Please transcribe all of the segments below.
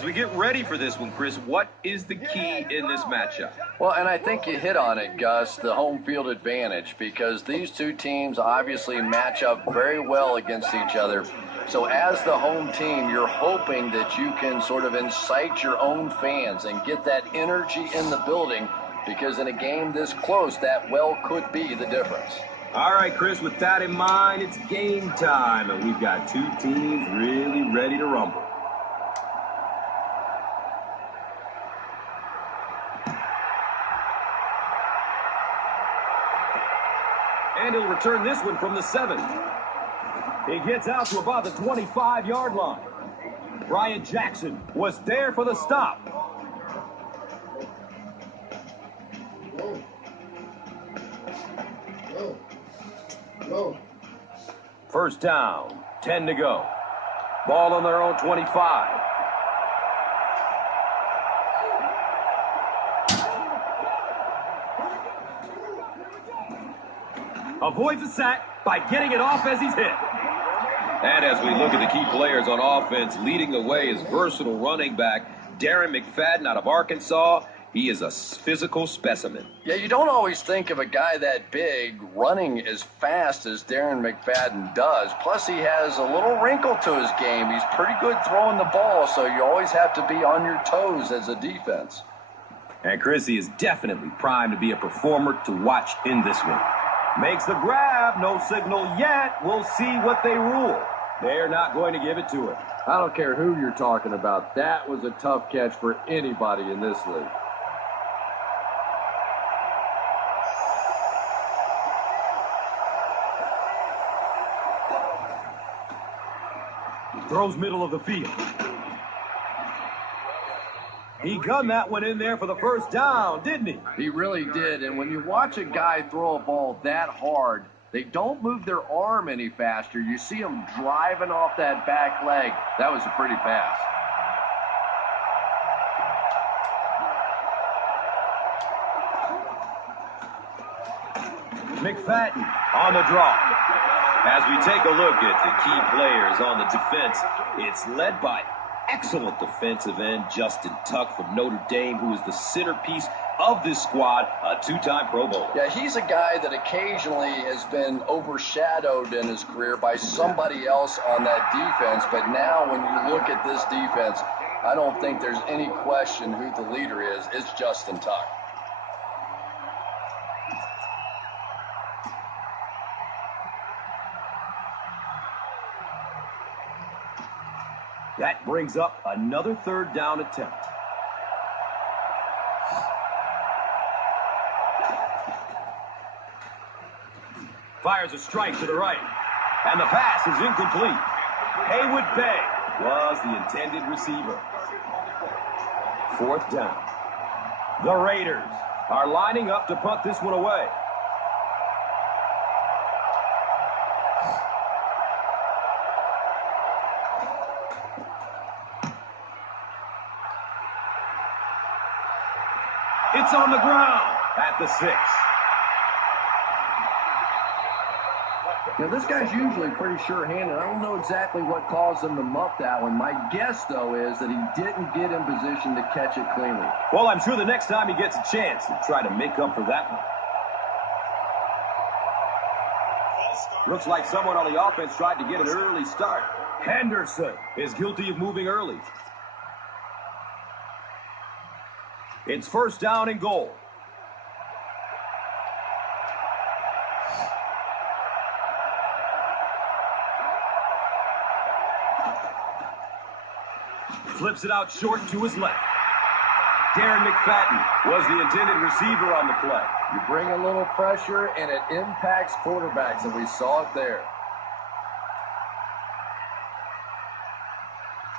As we get ready for this one, Chris, what is the key in this matchup? Well, and I think you hit on it, Gus, the home field advantage, because these two teams obviously match up very well against each other. So as the home team, you're hoping that you can sort of incite your own fans and get that energy in the building, because in a game this close, that well could be the difference. All right, Chris, with that in mind, it's game time, and we've got two teams really ready to rumble. And he'll return this one from the 7. He gets out to about the 25-yard line. Brian Jackson was there for the stop. First down, 10 to go. Ball on their own 25. Avoids a sack by getting it off as he's hit. And as we look at the key players on offense, leading the way is versatile running back Darren McFadden out of Arkansas. He is a physical specimen. Yeah, you don't always think of a guy that big running as fast as Darren McFadden does. Plus, he has a little wrinkle to his game. He's pretty good throwing the ball, so you always have to be on your toes as a defense. And Chrissy is definitely primed to be a performer to watch in this one. Makes the grab, no signal yet. We'll see what they rule. They're not going to give it to him. I don't care who you're talking about. That was a tough catch for anybody in this league. Throws middle of the field. He gunned that one in there for the first down, didn't he? He really did. And when you watch a guy throw a ball that hard, they don't move their arm any faster. You see him driving off that back leg. That was a pretty pass. McFadden on the draw. As we take a look at the key players on the defense, it's led by excellent defensive end Justin Tuck from Notre Dame, who is the centerpiece of this squad, a two-time Pro Bowler. Yeah, he's a guy that occasionally has been overshadowed in his career by somebody else on that defense. But now when you look at this defense, I don't think there's any question who the leader is. It's Justin Tuck. That brings up another third down attempt. Fires a strike to the right. And the pass is incomplete. Haywood Bay was the intended receiver. Fourth down. The Raiders are lining up to punt this one away. It's on the ground at the 6. Now, this guy's usually pretty sure-handed. I don't know exactly what caused him to muff that one. My guess, though, is that he didn't get in position to catch it cleanly. Well, I'm sure the next time he gets a chance, he'll try to make up for that one. Looks like someone on the offense tried to get an early start. Henderson is guilty of moving early. It's first down and goal. Flips it out short to his left. Darren McFadden was the intended receiver on the play. You bring a little pressure, and it impacts quarterbacks, and we saw it there.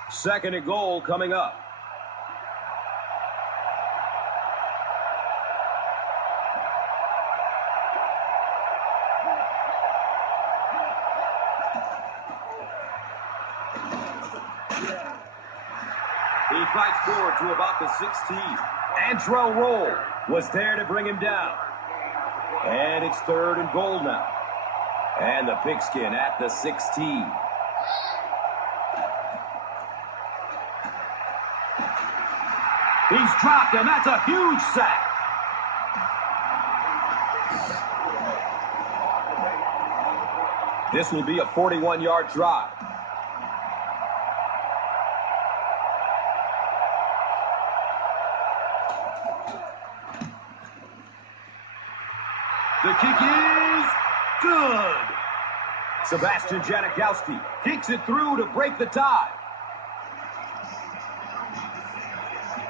Second and goal coming up. He fights forward to about the 16. Antrell Roll was there to bring him down. And it's third and goal now. And the pigskin at the 16. He's dropped, and that's a huge sack. This will be a 41-yard drive. The kick is good. Sebastian Janikowski kicks it through to break the tie.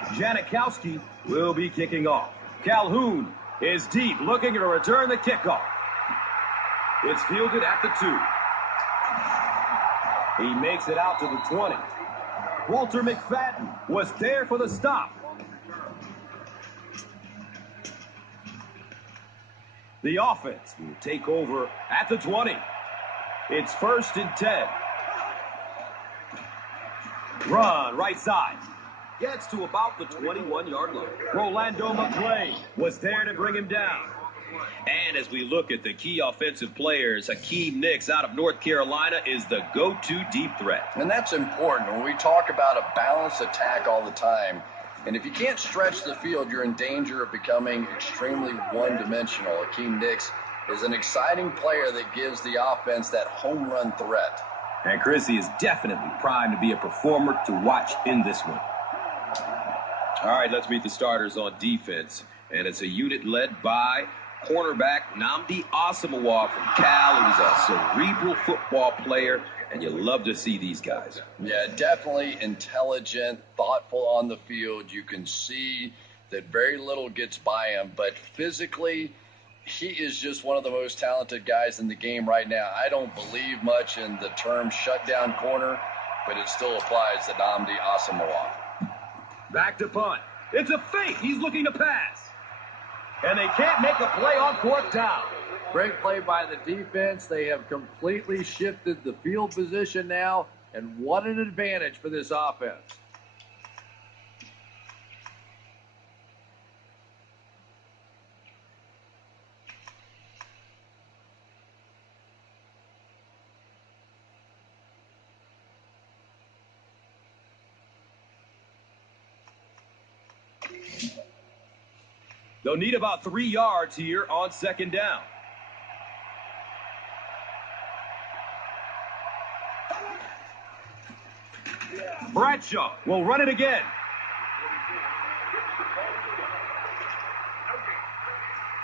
Janikowski will be kicking off. Calhoun is deep, looking to return the kickoff. It's fielded at the 2. He makes it out to the 20. Walter McFadden was there for the stop. The offense will take over at the 20. It's 1st and 10. Run right side. Gets to about the 21-yard line. Rolando McClain was there to bring him down. And as we look at the key offensive players, Hakeem Nicks out of North Carolina is the go-to deep threat. And that's important. When we talk about a balanced attack all the time, and if you can't stretch the field, you're in danger of becoming extremely one-dimensional. Hakeem Nicks is an exciting player that gives the offense that home run threat. And Chrissy is definitely primed to be a performer to watch in this one. All right, let's meet the starters on defense. And it's a unit led by cornerback Nnamdi Asomugha from Cal, who's a cerebral football player, and you love to see these guys. Yeah, definitely intelligent, thoughtful on the field. You can see that very little gets by him, but physically, he is just one of the most talented guys in the game right now. I don't believe much in the term shutdown corner, but it still applies to Nnamdi Asomugha. Back to punt. It's a fake. He's looking to pass. And they can't make a play on 4th down. Great play by the defense. They have completely shifted the field position now, and what an advantage for this offense. They'll need about 3 yards here on 2nd down. Bradshaw will run it again.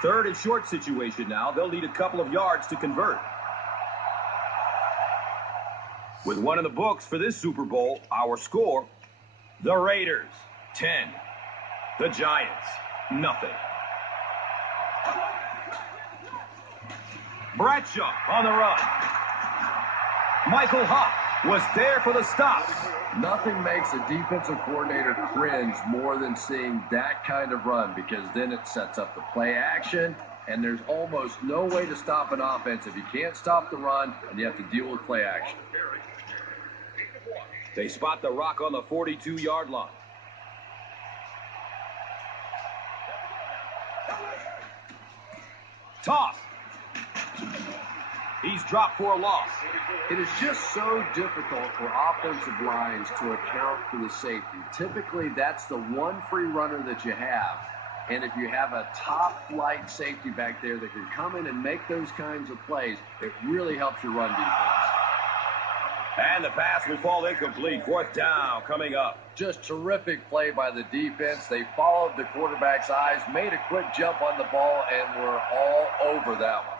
3rd and short situation now. They'll need a couple of yards to convert. With one in the books for this Super Bowl, our score, the Raiders, 10. The Giants, nothing. Bradshaw on the run. Michael Huff was there for the stop. Nothing makes a defensive coordinator cringe more than seeing that kind of run, because then it sets up the play action, and there's almost no way to stop an offense if you can't stop the run and you have to deal with play action. They spot the rock on the 42-yard line. Toss. He's dropped for a loss. It is just so difficult for offensive lines to account for the safety. Typically, that's the one free runner that you have. And if you have a top-flight safety back there that can come in and make those kinds of plays, it really helps your run defense. And the pass will fall incomplete. 4th down coming up. Just terrific play by the defense. They followed the quarterback's eyes, made a quick jump on the ball, and were all over that one.